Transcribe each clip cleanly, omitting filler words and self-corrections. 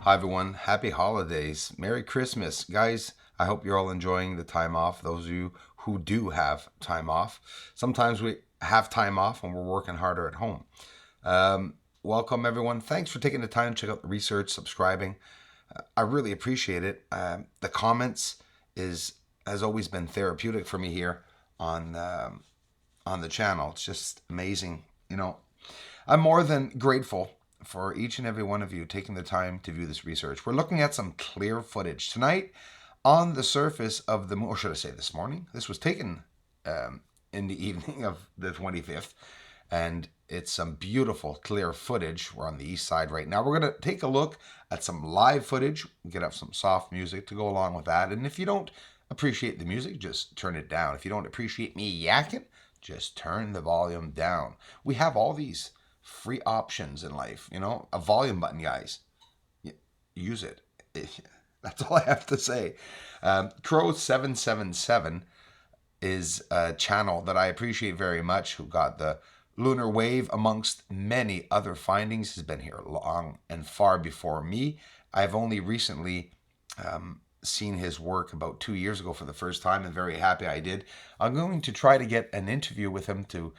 Hi, everyone. Happy holidays. Merry Christmas. Guys, I hope you're all enjoying the time off. Those of you who do have time off. Sometimes we have time off when we're working harder at home. Welcome, everyone. Thanks for taking the time to check out the research, subscribing. I really appreciate it. The comments has always been therapeutic for me here on on the channel. It's just amazing. I'm more than grateful for each and every one of you taking the time to view this research. We're looking at some clear footage tonight on the surface of the moon, or should I say this morning? This was taken in the evening of the 25th, and it's some beautiful clear footage. We're on the east side right now. We're going to take a look at some live footage, get up some soft music to go along with that. And if you don't appreciate the music, just turn it down. If you don't appreciate me yakking, just turn the volume down. We have all these free options in life, a volume button, guys. Use it. That's all I have to say. Crow 777 is a channel that I appreciate very much, who got the lunar wave amongst many other findings. Has been here long and far before me. I've only recently seen his work about 2 years ago for the first time, and very happy I did. I'm going to try to get an interview with him to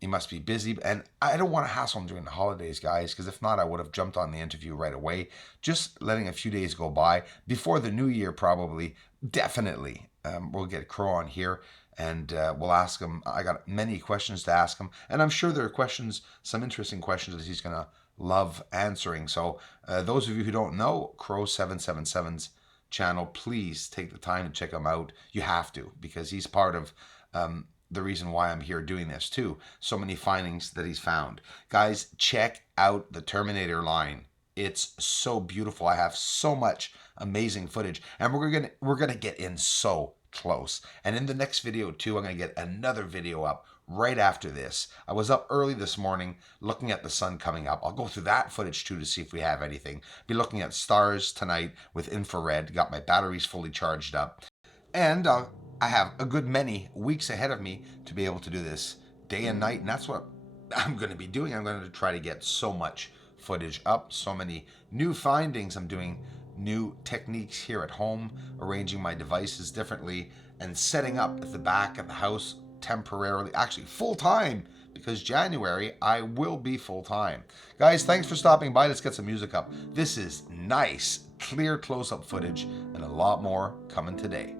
he must be busy, and I don't want to hassle him during the holidays, guys, because if not, I would have jumped on the interview right away. Just letting a few days go by before the new year, probably, definitely. We'll get Crow on here, and we'll ask him. I got many questions to ask him, and I'm sure there are questions, some interesting questions that he's gonna love answering. So those of you who don't know Crow 777's channel, please take the time to check him out. You have to, because he's part of the reason why I'm here doing this too. So many findings that he's found. Guys, check out the Terminator line. It's so beautiful. I have so much amazing footage, and we're gonna get in so close. And in the next video too, I'm gonna get another video up right after this. I was up early this morning looking at the sun coming up. I'll go through that footage too to see if we have anything. Be looking at stars tonight with infrared. Got my batteries fully charged up. And I have a good many weeks ahead of me to be able to do this day and night. And that's what I'm going to be doing. I'm going to try to get so much footage up, so many new findings. I'm doing new techniques here at home, arranging my devices differently, and setting up at the back of the house temporarily, actually full time, because January I will be full time. Guys, thanks for stopping by. Let's get some music up. This is nice, clear close up footage, and a lot more coming today.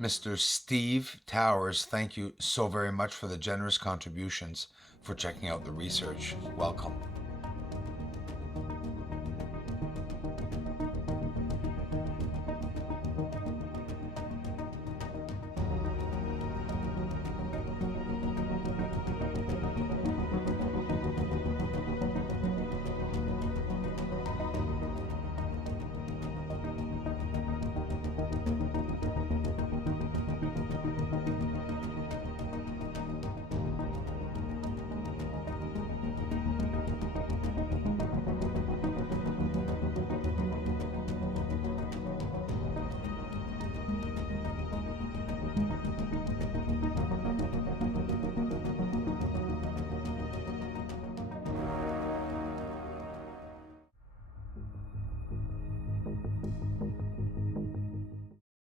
Mr. Steve Towers, thank you so very much for the generous contributions, for checking out the research. Welcome.